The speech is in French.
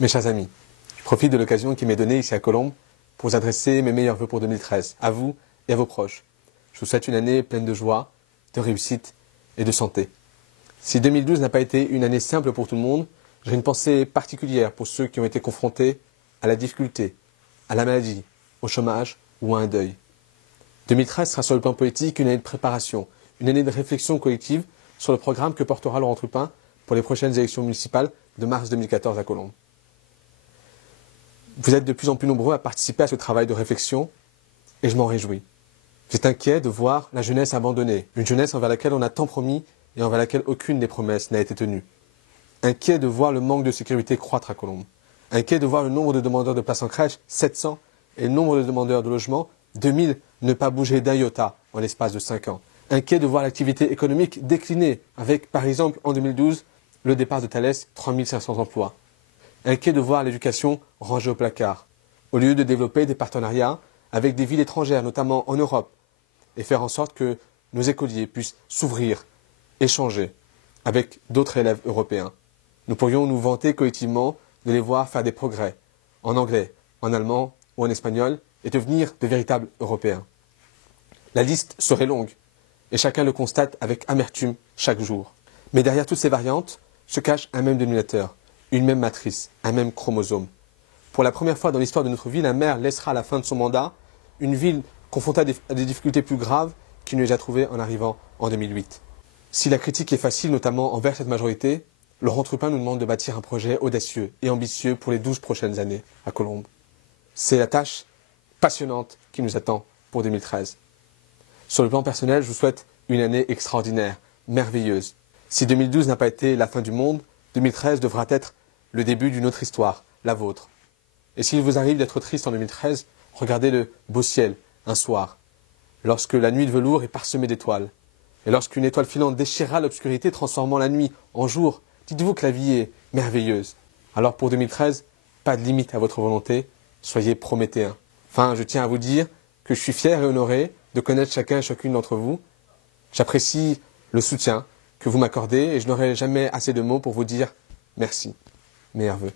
Mes chers amis, je profite de l'occasion qui m'est donnée ici à Colombes pour vous adresser mes meilleurs vœux pour 2013, à vous et à vos proches. Je vous souhaite une année pleine de joie, de réussite et de santé. Si 2012 n'a pas été une année simple pour tout le monde, j'ai une pensée particulière pour ceux qui ont été confrontés à la difficulté, à la maladie, au chômage ou à un deuil. 2013 sera sur le plan politique une année de préparation, une année de réflexion collective sur le programme que portera Laurent Troupin pour les prochaines élections municipales de mars 2014 à Colombes. Vous êtes de plus en plus nombreux à participer à ce travail de réflexion et je m'en réjouis. J'étais inquiet de voir la jeunesse abandonnée, une jeunesse envers laquelle on a tant promis et envers laquelle aucune des promesses n'a été tenue. Inquiet de voir le manque de sécurité croître à Colombes. Inquiet de voir le nombre de demandeurs de places en crèche, 700, et le nombre de demandeurs de logement, 2000, ne pas bouger d'un iota en l'espace de 5 ans. Inquiet de voir l'activité économique décliner avec, par exemple, en 2012, le départ de Thales, 3500 emplois. Inquiet de voir l'éducation rangée au placard, au lieu de développer des partenariats avec des villes étrangères, notamment en Europe, et faire en sorte que nos écoliers puissent s'ouvrir, échanger avec d'autres élèves européens. Nous pourrions nous vanter collectivement de les voir faire des progrès en anglais, en allemand ou en espagnol et devenir de véritables Européens. La liste serait longue et chacun le constate avec amertume chaque jour. Mais derrière toutes ces variantes se cache un même dénominateur, une même matrice, un même chromosome. Pour la première fois dans l'histoire de notre ville, un maire laissera à la fin de son mandat une ville confrontée à des difficultés plus graves qu'il ne les a trouvées en arrivant en 2008. Si la critique est facile, notamment envers cette majorité, Laurent Troupin nous demande de bâtir un projet audacieux et ambitieux pour les 12 prochaines années à Colombes. C'est la tâche passionnante qui nous attend pour 2013. Sur le plan personnel, je vous souhaite une année extraordinaire, merveilleuse. Si 2012 n'a pas été la fin du monde, 2013 devra être le début d'une autre histoire, la vôtre. Et s'il vous arrive d'être triste en 2013, regardez le beau ciel, un soir, lorsque la nuit de velours est parsemée d'étoiles. Et lorsqu'une étoile filante déchirera l'obscurité, transformant la nuit en jour, dites-vous que la vie est merveilleuse. Alors pour 2013, pas de limite à votre volonté, soyez prométhéens. Enfin, je tiens à vous dire que je suis fier et honoré de connaître chacun et chacune d'entre vous. J'apprécie le soutien que vous m'accordez et je n'aurai jamais assez de mots pour vous dire merci. Meilleurs vœux.